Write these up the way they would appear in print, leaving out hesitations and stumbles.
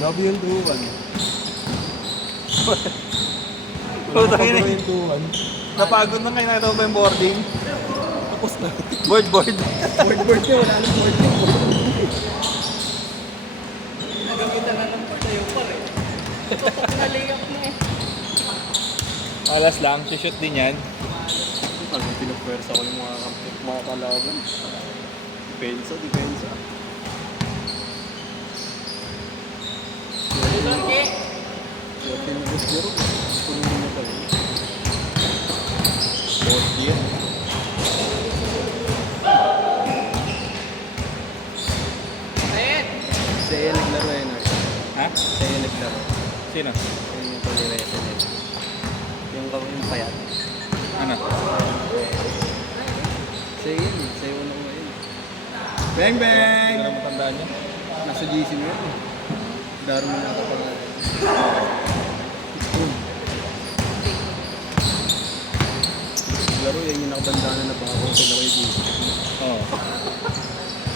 Grabe yung 2-1. Putang ina. Yung 2-1. Napagod na kayo na ito ba yung boarding? Tapos na. Board. Board niya, wala nang board niya. Nagamitan na ng board, ayaw pa rin. Nalayap na eh. Alas lang, shoot din yan. Parang pinapwersa ko yung mga kalaban. Depensa. Doon, Ki. Swerte yung boss Jero. Kunin mo na tayo. Boss yan. Ayan. Sa'yo naglaro yan. Ha? Sa'yo naglaro. Sino? Sa'yo yung paliresa niya. Yung payat. Ano? Sa'yo yun. Sa'yo na ko ngayon. Bang bang! Hindi na matandaan niya. Nasa GC mo yun. Daro mo na kapangalan. Laro yan yung nakabandana na pangako sa laro yung GC. Oo.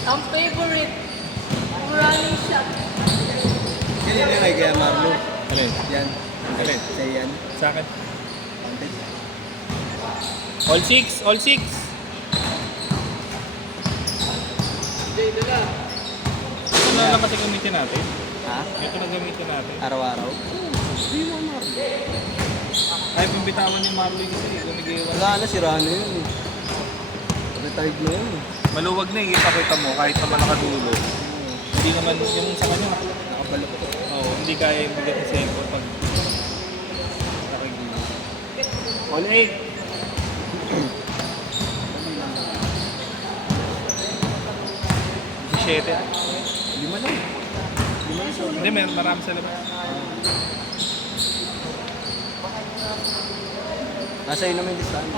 Ang favorite. Ang running shot. Yan yun ay kaya Marlo. Alin? Yan. Alin? Sa'yo yan. Sa akin. Content. All six. Jay, dala. Ito na lang kasi gamitin natin. Ha? Ito na gamitin natin. Araw-araw? Hindi mo Marlo. Ay, pambitawan ni Marley kasi gumigiwan. Wala na, sira na yun. Retired na yun. Maluwag na eh, ipakita mo kahit naman nakadulo. Hindi naman yung sa kanya. Nakabalok ko. Oo, hindi kaya yung bigat sa seko pag nakigulo. On 8. Siyete. Lima lang. Hindi, may marami sa labas. Nasa iyo naman yung listahan.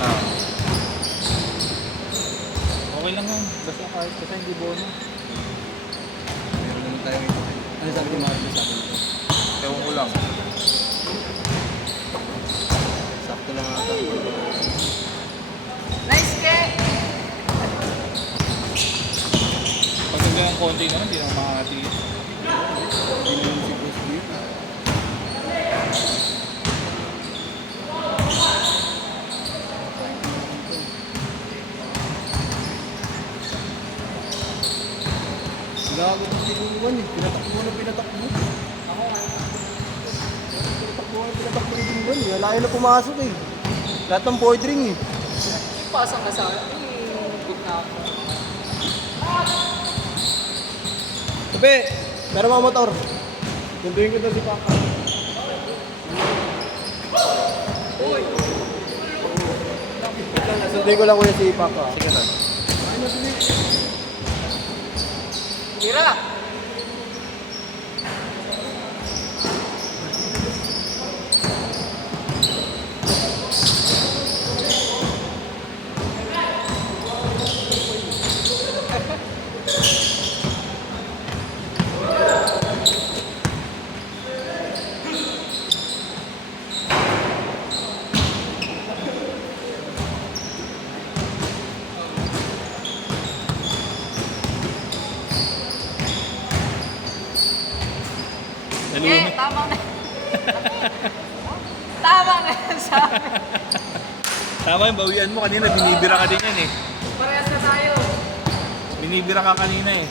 Ah. Okay lang yun. Basta kahit kasi hindi bono. Meron naman tayo ito. Ano sabi ni Marlo sa akin? Ewan ko lang. Sakto lang ata. Nice, Ki. Pag naglang konti naman, hindi naman makakati. Hindi naman si Boss Beer. Gago ng tinuwan eh. Pinatakbo. Ako nga. Pinatakbo ng tinuwan eh. Wala na pumasok eh. Lahat ng point ring eh. Pasang ka sa akin. Gitna ako. Tabi! Pero mga motor. Tunduin ko na si Papa. Uy! Sunduin ko lang kuya si Papa. Sige na. Tira! Nalunod. Tama na. Tama na yan sa akin. Tama yung bawian mo kanina, binibira ka din yan eh. Parehas na tayo. Binibira ka kanina eh.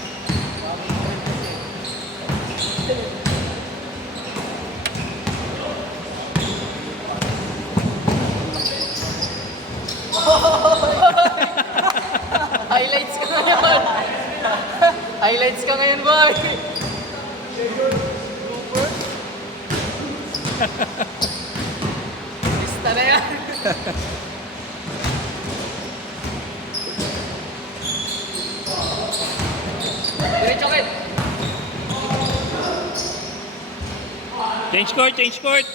Highlights ka ngayon. Highlights ka ngayon, boy. Lista na yan. Diretso ka. Change court.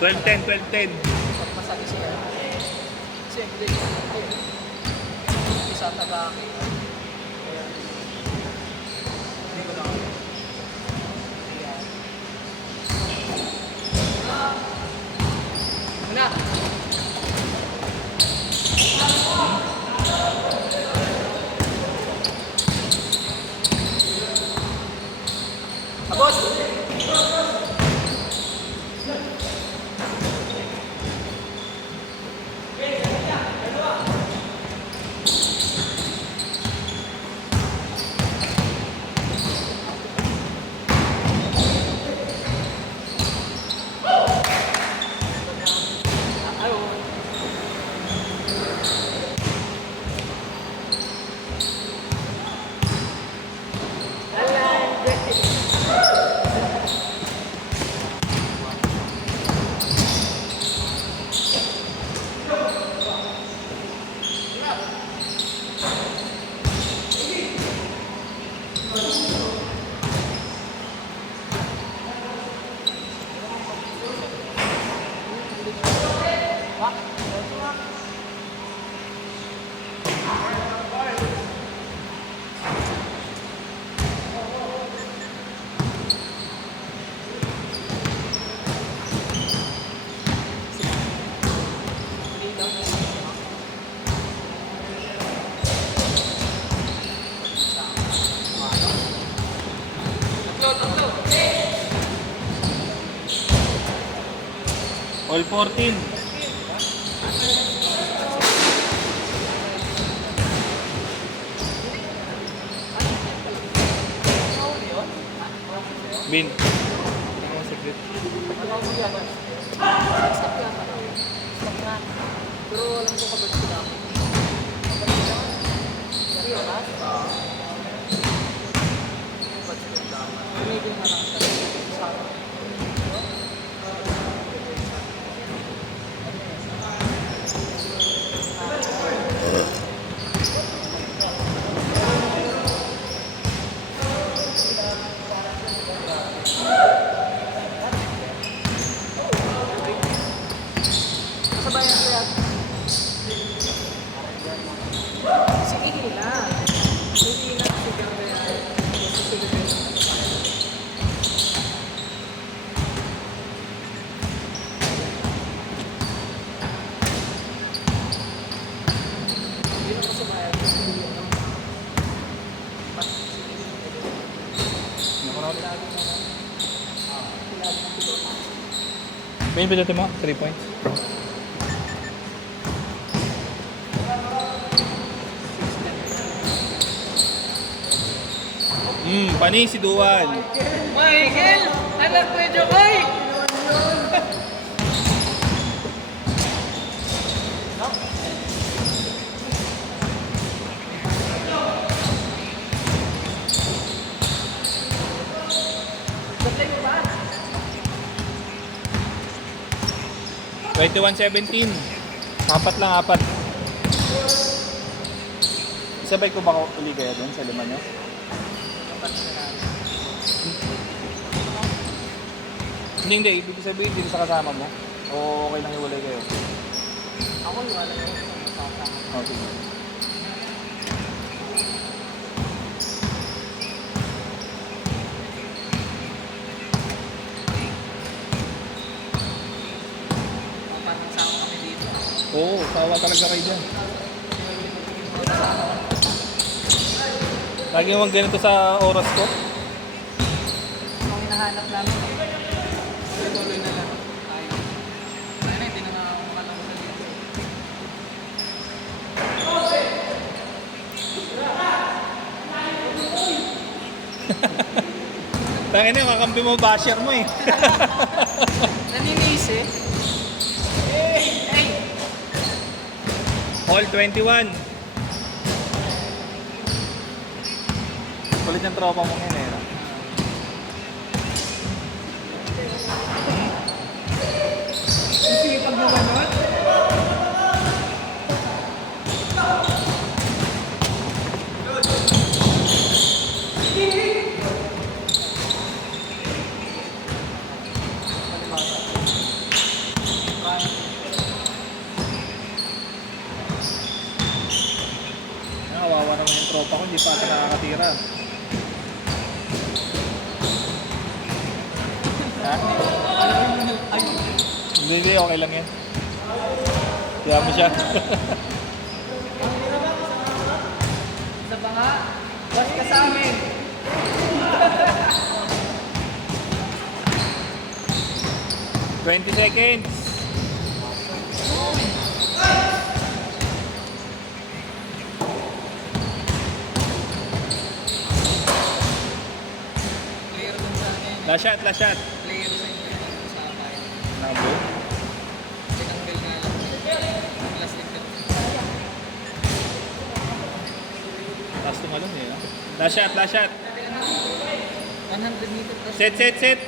12-10. Masabi siya. Siyempre, isa tagaki. Hindi ko lang. Ayan. Una. All 14. Bin. Pero alam ko kabag sila. Tumigil na lang siya. Sabayan ko yan. Sige na. Hindi na kasi kami susunod yun. Hindi na kasabayan. Bin, pilote mo. 3 points. Pani si Duan. Michael! Anak ko yung Jokoy! Batlay mo ba? 21-17. Apat lang, apat. Sabay ko ba uli kayo doon sa lima nyo? Hindi. Ibig sabihin dito sa kasama mo. O okay lang iwalay kayo? Ako yung alam ko. Okay. Mapansama kami dito. Oo, tawa talaga kayo dyan. Lagi naman ganito sa oras ko. Ang hinahanap namin. Tuloy na lang. Tayo. Sana hindi na makalamutan dito. Tangin na, kakampi mo basher mo eh. Naninis eh. All 21. Kulit ng tropa mo ngayon eh. No? Sipag mo ba nun? Kawawa naman yung tropa ko, hindi pa ata nakakatira. Ha? Hindi, okay lang yan. Kaya mo siya. Sa banga, ba't ka sa amin? 20 seconds. Player dun sa amin. Last shot, last shot. Player sa inyo. Sa bayan. Nabo. Tinanggal nga lang. Plastic na. Last tumalon eh. Last shot, last shot. 100 meter plus. Set, set, set.